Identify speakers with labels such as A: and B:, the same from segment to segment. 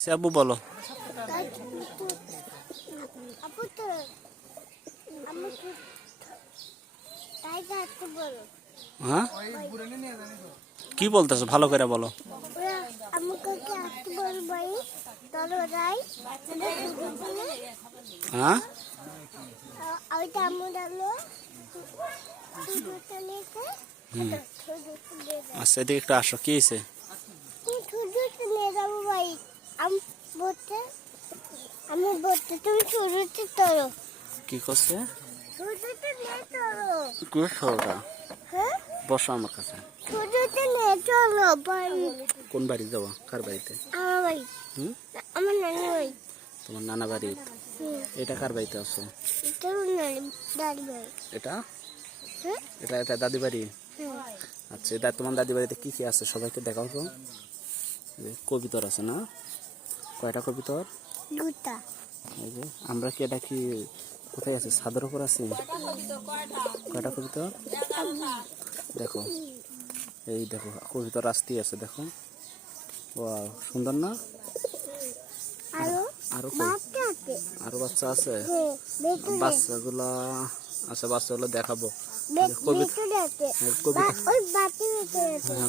A: সে আব্বু বলো হ্যাঁ কি বলতেছো ভালো করে বলো হ্যাঁ আচ্ছা এদিকে একটু আসো কি হয়েছে?
B: আমি বলতে আমি বলতে তুমি তোলো।
A: কি করছে?
B: নিয়ে চলো
A: কি
B: হ্যাঁ?
A: বসো আমার কাছে।
B: নিয়ে চলো ভাই
A: কোন বাড়ি যাব? কার বাড়িতে?
B: আমার ভাই
A: হুম?
B: আমার নানি ভাই
A: তোমার নানা বাড়ি? এটা কার বাড়িতে আছো?
B: নানি দাদি ভাই
A: এটা?
B: হ্যাঁ?
A: এটা এটা দাদি বাড়ি? আচ্ছা এটা তোমার দাদি বাড়িতে কি কি আছে? সবাইকে দেখাও তো। কবিতর আছে না? কয়টা কবিতর?
B: দুটা
A: এই যে আমরা কি এটা কি কোথায় আছে? ছাদের উপর আছি? কয়টা কবিতর? দেখো এই দেখো কবিতর রাস্তি আছে দেখো। ওয়াও সুন্দর না? আরও আরও
B: বাচ্চা আছে।
A: আছে?
B: হ্যাঁ
A: বাচ্চাগুলা আচ্ছা বাচ্চাগুলো দেখাবো। কবিতা-
B: আছে।
A: হ্যাঁ, কবিতা
B: আছে।
A: হ্যাঁ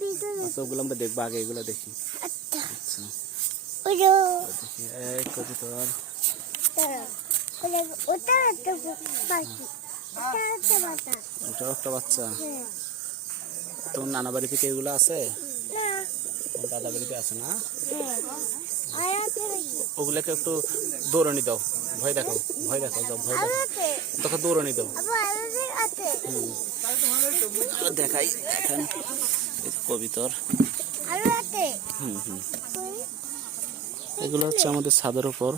B: ভিতরে
A: আচ্ছা ওগুলো আমরা দেখব আগে এগুলো দেখি। দেখি এই কবিতর
B: ওটা একটা পাখি
A: ওটাও বাচ্চা। তোমার নানা বাড়ি থেকে এগুলো আছে? দাদা বাড়িতে আছে না?
B: হ্যাঁ।
A: ওগুলোকে একটু দৌড়ানি দাও। ভয় দেখো ভয় দেখো যাও ভয় দেখো দেখো দৌড়ানি দাও। দেখাই দেখেন। কবিতর হুম হুম। এগুলো হচ্ছে আমাদের ছাদের উপর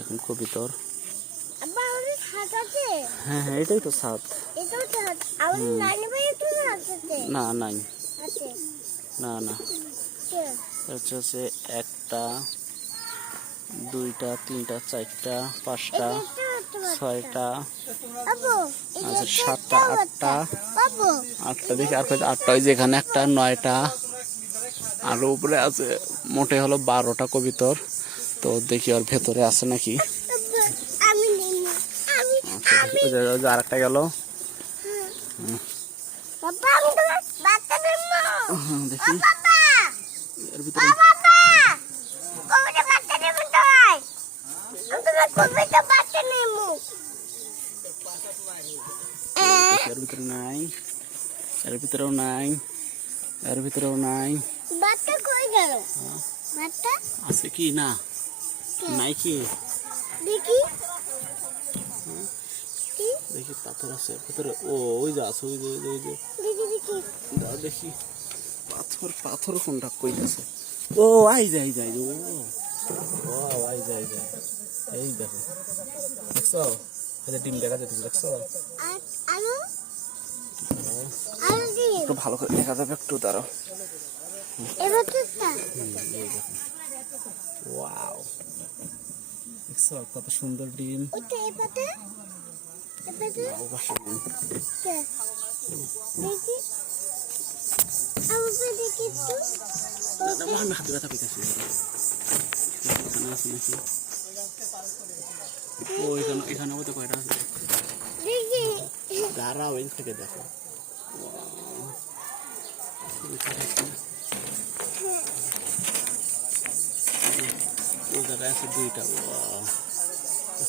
A: এখন কবিতর। হ্যাঁ হ্যাঁ এটাই তো ছাদ। না নাই। না না। হচ্ছে হচ্ছে একটা দুইটা তিনটা চারটা পাঁচটা। ছয়টা আচ্ছা সাতটা আটটা। আটটা দেখি আর আটটা ওই যে এখানে একটা নয়টা। আর উপরে আছে মোটে হলো বারোটা কবিতর। তো দেখি আর ভেতরে আছে নাকি? আচ্ছা যে আরেকটা গেল। হুম, দেখি। এর ভিতরে এর ভিতরে নাই। এর ভিতরেও নাই। এর ভিতরেও নাই।
B: বাচ্চা কই গেল? বাচ্চা?
A: আছে কি? না। নাই কি?
B: দেখি।
A: দেখি পাথর আছে। ভিতরে ও ওই যে আছে ওই যে ওই যে, দাও দেখি। পাথর পাথর কোনটা কই আছে ও আই যাই যাই ও। ও আই যাই যাই এই দেখো। দেখছ? ডিম দেখা যাচ্ছে দেখছ?
B: দিন
A: একটু ভালো করে দেখা যাবে একটু দাঁড়াও। ওয়াও। কত সুন্দর ডিম। এখানে কয়টা আছে? দাঁড়াও এই থেকে দেখো। ও জায়গায় আছে দুইটা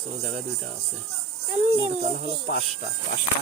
A: ও জায়গায় দুইটা আছে। তাহলে হলো পাঁচটা পাঁচটা।